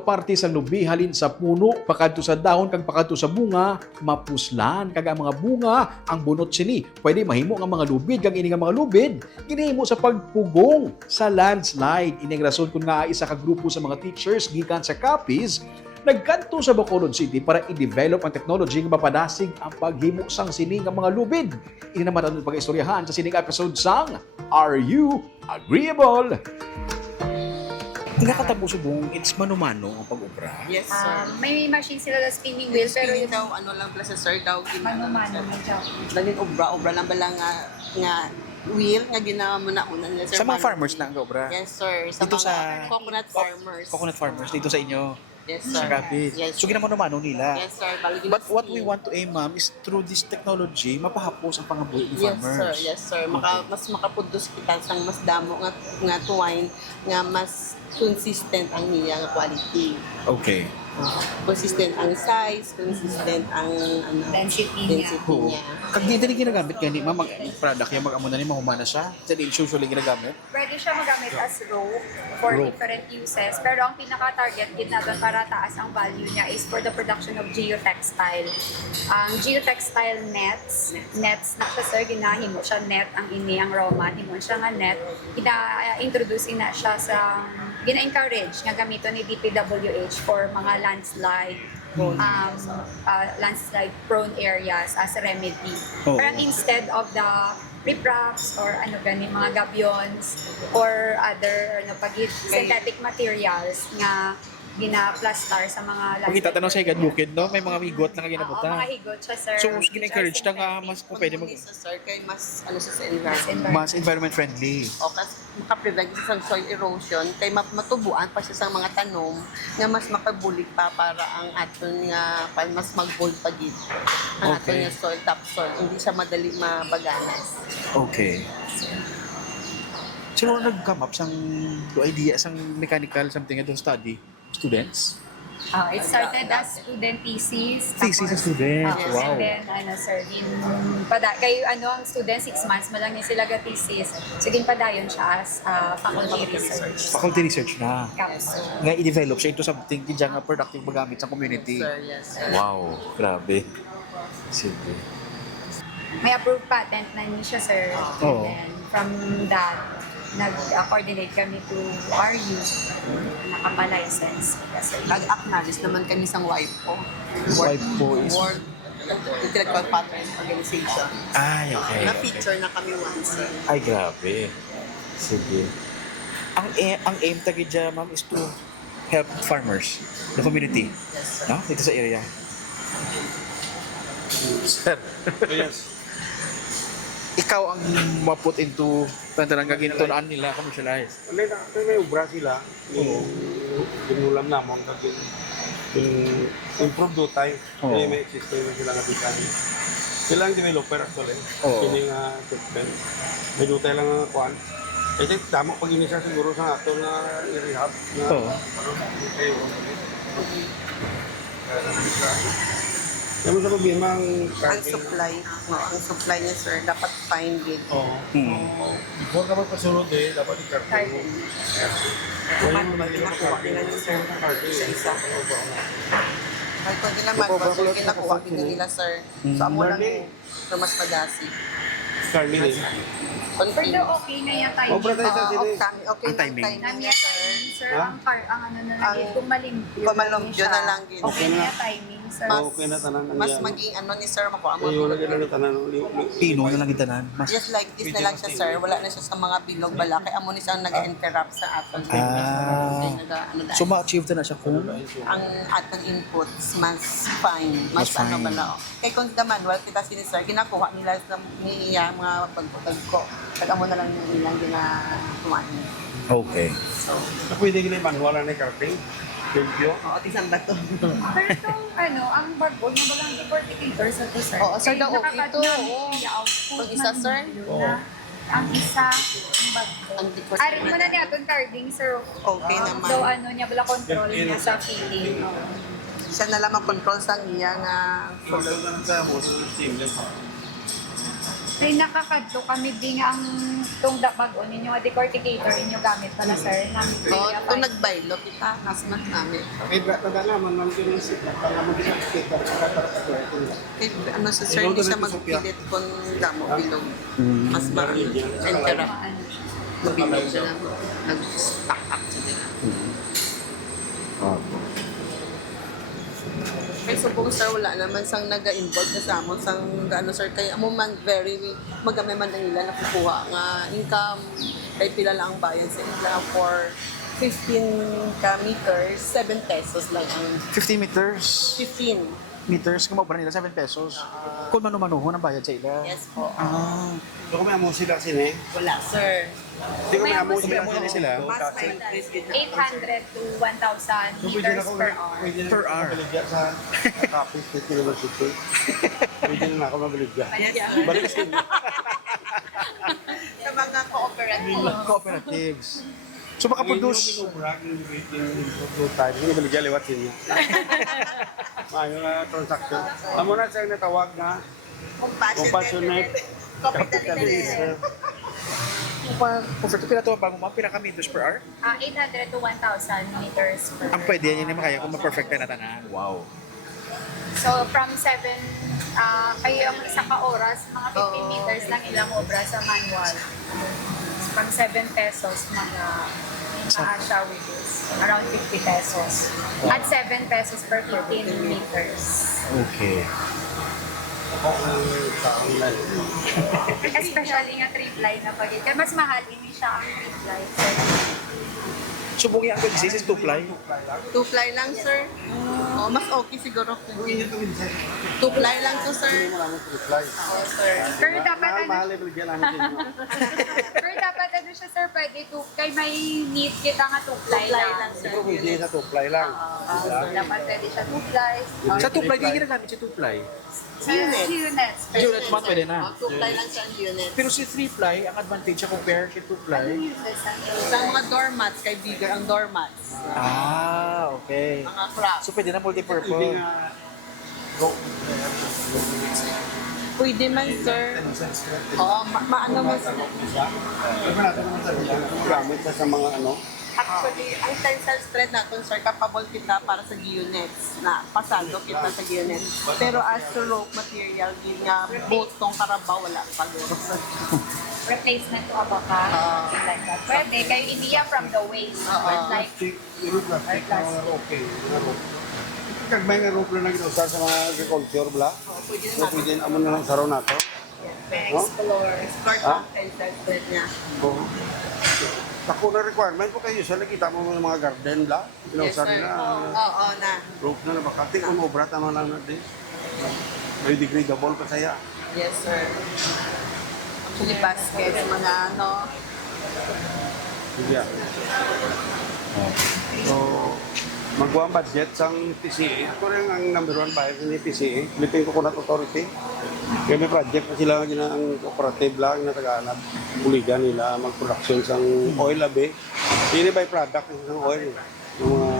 nga parte sa lubi halin sa puno, pakadto sa dahon kag pakadto sa bunga, mapuslan kag ang mga bunga ang bunot sini. Pwede mahimo nga mga lubid kag ini nga mga lubid ginahimo sa pagpugong sa landslide. Ini ang rason kung nga isa ka grupo sa mga teachers gikan sa Capiz nagkanto sa Bacolod City para i-develop ang technology nga mapadasig ang paghimo sang sining nga mga lubid. Ini naman ang pag-istoryahan sa sining episode sang Are You Agreeable? Nakatabo subong, it's mano-mano ang pag-obra. Yes, sir. May machine sila na spinning wheel, pero Pero yung daw, ano lang pala sa sir daw, mano-mano medyo. Dalin obra lang bala nga wheel nga ginawa mo na una nila, sir. Sa mga Paano- farmers na ang obra. Yes, sir. Sa Dito mga sa- coconut farmers. Coconut farmers dito sa inyo. Yes, Sa sir. Capiz. Yes, So sir. ginamano-mano nila. Yes, sir. Bali, But what we want to aim, ma'am, is through this technology, mapahapos ang pangabuhi ng Yes, farmers. sir. Yes, sir. Mas makapudos kita sang mas damo nga tuwain nga mas consistent ang niya nga quality. Okay. Consistent ang size, consistent ang ano, Density niya. Oo. niya. Kag di din ginagamit kani ma'am, ang product niya mag-amo na ni mahumana siya. Dili usually ginagamit. Pwede siya magamit as rope for Rope. different uses. Pero ang pinaka-target din natin para taas ang value niya is for the production of geotextile. Ang geotextile nets na siya sir, ginahimo siya net ang ini ang Roma, himon siya nga net, gina-introduce na siya sa gina-encourage nga gamiton ni DPWH for mga landslide landslide prone areas as a remedy. Oo. Parang instead of the ripraps or ano gani mga gabions or other synthetic materials nga gina-plastar sa mga Pag itatanong sa igad bukid, no, may mga higot na Oo, ginabutan. mga higot siya, sir. So, Which gina-encourage are na nga mas kung pwede Mag sa sir kay mas ano sa environment. mas environment friendly. O kasi makaprevent siya sa soil erosion kay matubuan pa siya sa mga tanom nga mas makabulig pa para ang aton nga mas mag-bold pa gid ang aton Okay. nga soil topsoil hindi siya madali mabaganas. Okay. Sino nag-come up sang idea sang mechanical something ito study? Students? It started as student thesis. Thesis sa student. Yes, Wow. and then, sir, kay ang student, 6 months, malang niya sila ga-thesis. So, padayon siya as faculty research. Faculty research na. Capsule. Nga i-develop siya into something kaya nga productive magamit sa community. Sir, yes, sir. Wow, grabe. Sige. May approved patent na niya siya, sir. Oo. And then, from that, nag-coordinate kami to RU, nakapa-license. Nag-acknowledge naman kami sa WIPO. WIPO is- World Intellectual Patent Organization. Ay, okay. Na-feature na kami once, sir. Ay, grabe. Sige. Ang aim tagi dyan, ma'am, is to help farmers, the community, Yes, sir. no? Dito sa area. Sir. Yes. Ikaw ang maput into tantarang gagintunaan nila commercialize. May ubra sila. Ginulam namon kag improve do time. Oo. May existing na sila nga design. Sila ang developer actually. Oo. Kini nga equipment. May dutay lang nga kuan. Ito tama pag inisa siguro sa ato na i-rehab na Oo. Kaya mo sa problema ang Ang supply niya, sir, dapat fine gid. Oo. Before ka magpasulod dapat i-carton mo. Dapat ginakuha nila ni sir sa isa. Kahit kung nila manual, sir, ginakuha din nila, sir. So, amo lang so mas madasi. Carly eh. Pero okay na yung timing. Obra tayo sa sila. Okay Ang na timing. Namya sir. timing, sir. Ha? Ang ano na Ang- lagi, kung malimpyo. kung malimpyo na lang gid. Okay na yung timing, sir. Okay na tanan ang Mas yan. maging ano ni sir, makuha mo. Wala ka na tanan. Pino na lang itanan. Mas Just like this na lang siya, sir. Wala na siya sa mga bilog bala. Kaya amo ni siya nag-interrupt sa aton. So ma-achieve na siya kung ang atong inputs mas fine, mas Mas ano fine. bala. Kaya kung the manual kita sini sir, ginakuha nila sa niya mga pagputag ko. Kaya mo na lang yung ilang ginakuha niya. okay. So, Pwede gina manual na carting. Limpyo. oo, tisan ba to? Pero itong, ang bago, na balang decorticator sa to, sir. Oo, sir, Kaya daw okay nakakad to, namin oo. i-output Ang isa, sir? na ang isa, ang bago. Ang dikot. Arin mo na niya itong carding, sir. Okay naman. So, bala control niya sa feeling. Siya na lang mag-control sa niya nga Wala na sa mo sa steam lang. Ay, nakakadto kami din ang Itong bag-on ninyo, decorticator inyo gamit pala, sir. Ito nagbaylot, itakas man namin. May tanda naman, man din yung sita. Pala mo din ang sita. Ano sa sir, hindi siya magpilit kung damo bilog. Mas entera. Mabilog siya lang. Nag-stack up siya nila. Kaya subong sir, wala naman sang naga-involve na sa amon sang ano sir, kaya amo man very magamay man ang ila nakukuha nga income kay pila lang ang bayan sa ila for 15 ka meters, 7 pesos lang ang 50 meters. 15. Meters, kumabara nila 7 pesos. Kung mano-manuho ang bayad sa ila. Yes po. Ah, Hindi ko may amo sila sine. Wala sir. Hindi ko may amo sila. Mas may increase yun. 800 to 1,000 meters per hour. Per hour. Mabaligya sa Capital State University. Pwede na ako mabaligya. Yes, Balik sa inyo. sa mga cooperative. Cooperatives. So makaproduce. Hindi baligya liwat sa inyo. Mayo na transaction. Amo na siyang natawag na compassionate capitalist. Kung pila to ang mo, pila ka meters per hour? 800 to 1,000 meters per hour. Ang pwede yan yung makaya kung ma-perfect na tanan. Wow. So from 7, kayo ang isa ka oras, mga 50 meters lang ilang obra sa manual. From 7 pesos, mga siya wages, around 50 pesos. At 7 pesos per 15 meters. Okay. Especially nga triply na pag kaya mas mahal ini siya ang triply. Subong yung ang business is two-ply. 2-ply lang sir. Mas okay siguro. 2-ply lang to sir. Oo sir. Pero dapat ano, Mahal baligya namin din. pero dapat ano siya sir, pwede to, kay may need kita nga two-ply lang. sir. Ito pwede sa two-ply lang. Dapat pwede siya two-ply. Sa two-ply, di ginagamit si two-ply. Units. Units. Units man pwede na. 2-ply lang siya ang unit. Pero si three-ply, ang advantage siya compare kay two-ply. Sa mga doormats, kay bigger ang doormats. Ah, okay. Mga crafts. So pwede na Pwede multi-purpose. nga. Pwede man sir. Oo, maano mo sir. Iba natin naman sa bilang. Gamit sa mga ano. Actually, ang tensile strength natin sir, kapable kita para sa units na pasado kita sa units. Pero as to rope material, yun nga, both tong karabaw, wala pa doon. Replacement to abaka. Like that. Pwede, kayo iniya from the waist. Like, Okay. Kag may nga rope na ginusar sa mga agriculture bla. Pwede So pwede naman na lang saro na to. explore. Start ang tensile strength niya. Oo. Ako na requirement ko kayo sa nakita mo ng mga garden bla. Yes Ginusar sir. nila. Oo na. Rope na bakati kung obra tama lang natin. Biodegradable pa saya. Yes sir. Actually, basket, mga ano. Yeah. So, magwa ang budget sang PCA. Ako rin ang number 1 buyer sa PCA, Philippine Coconut Authority. Kaya may project na sila ang cooperative lang na taga-anap. Buligan nila mag-production sang oil abe. Ini by product ng oil. Yung mga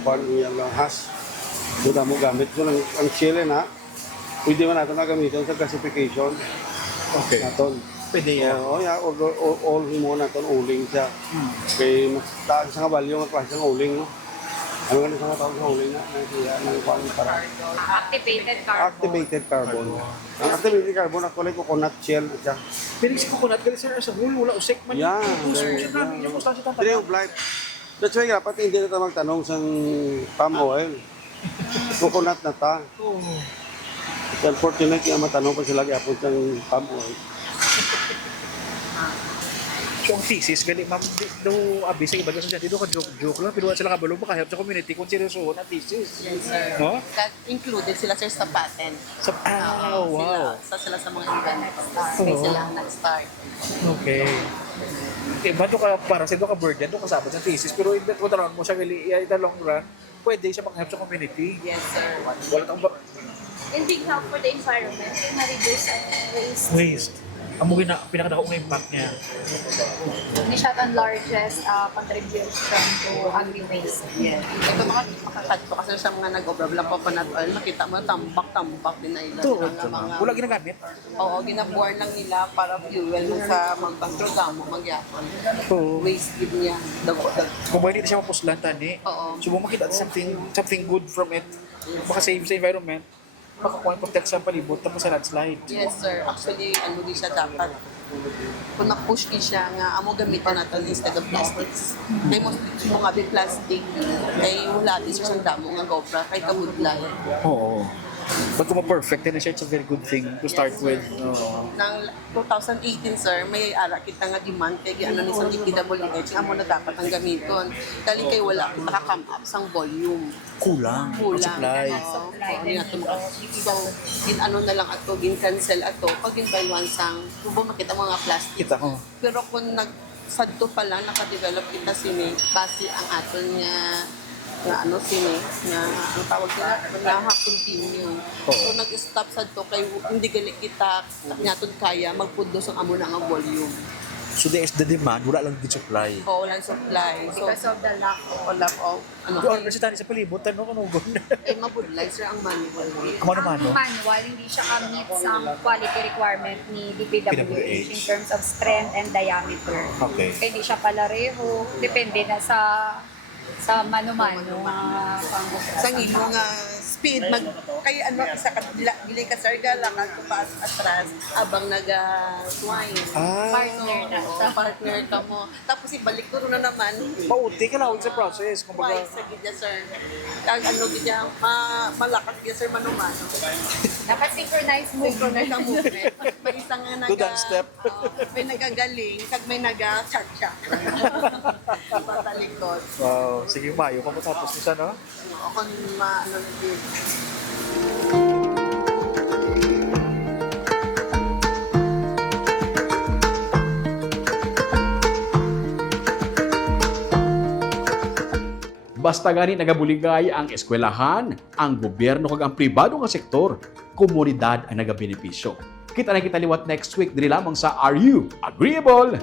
pan niya lang has. Doon mo gamit. So, ang shell na, pwede man natin na gamitin sa gasification. Okay. Naton. Pwede yan. Oo, all mo na ito, uling siya. Kaya mas taas sa kabalyo ng klase ng uling, no? Ano nga sa mga tawag sa uling na? Ng kwan para? activated carbon. Activated carbon. Ang activated carbon, actually, coconut shell na siya. Pero si coconut, kasi sir, sa huli, wala usik man. Yan. Puso siya namin, yung mustache tatang. Tree of life. That's why dapat hindi na tayo magtanong sa palm oil. Coconut na ta. Oo. Unfortunately, ang matanong pa sila kaya po sa palm oil. So ang thesis, gali, ma'am, no, abi sa iba sa dito ka joke lang, pero sila kabalo ba kahit sa community kung seryoso na thesis. Yes sir. No? That included sila sir sa patent. Sa, wow. Sila sa mga event. May sila ang nag-start. Okay. Okay, ba ka para sa ka burden, doon kasabot sa thesis, pero in the round mo siya, gali, in the long run, pwede siya pang-help sa community. Yes sir. Wala kang And big help for the environment, kaya ma-reduce ang waste. waste. Amo gina pinakadako nga impact niya. Ni siya ang largest contribution to agri-waste. Yes. Ito makakadto kasi sa mga nag-obra coconut oil, makita mo tambak-tambak din na ila. Ito, Mga wala ginagamit. Oo, ginabuar lang nila para fuel sa magpagprogramo, magyapon. Oo. Waste din niya. Dago. Kung ba hindi na siya mapuslan tani, Oo. so makita something good from it. Baka save sa environment, makakuha protect sa palibot tapos sa landslide. Yes, sir. Actually, ano din siya dapat. Kung na-push din siya nga, amo gamitin natin instead of plastics. Kaya mo nga plastic, ay wala din siya sa damo nga gopra, kay kabudlay. Oo. But kung ma-perfect na siya, it's a very good thing to start with. Oo. Nang 2018, sir, may ara kita nga demand kay ano ni sa DPWH, amo na dapat ang gamiton. Kali kay wala nakakam up sang volume. Kulang. Kulang. Supply. Oo, hindi na ito So, ano na lang ato, gin-cancel ato. Pag in-buy one sang, kung makita mo nga plastic. Kita ko. Pero kung sadto pa lang, nakadevelop kita sini, base ang aton nga ano sini, nga ang tawag nila, continue. So nag-stop sadto kay hindi gali kita naton kaya magpudos ang amo na nga volume. So there is the demand, wala lang din supply. O walang supply. So, Because of the lack of lack of ano, Doon kasi tani sa palibot, ano kung mabudlay sir ang manual. Mano-mano. ang manual, hindi siya ka-meet sa quality requirement ni DPWH in terms of strength and diameter. Okay. Kaya hindi siya palareho, depende na sa mano-mano pang-obra. Sa imo nga speed kaya ano isa ka dili ka sir gala ka tupas atras abang naga-swine. Partner na Oo, siya. partner ka mo. Tapos ibalik ko na naman. Pauti ka lang sa process. Why Kumbaga, sa gidya sir? Kag ano gidya malakas gidya sir manumano. Dapat synchronize mo. Synchronize ang movement. May isa nga Do dance step. may nagagaling, kag may naga-chat-chat. Patalikod. wow, sige Mayo, pagkatapos nisa, no? Ako ano din. Basta gani nagabuligay ang eskwelahan, ang gobyerno kag ang pribado nga sektor, komunidad ang nagabenepisyo. Kita na kita liwat next week diri lamang sa Are You Agreeable?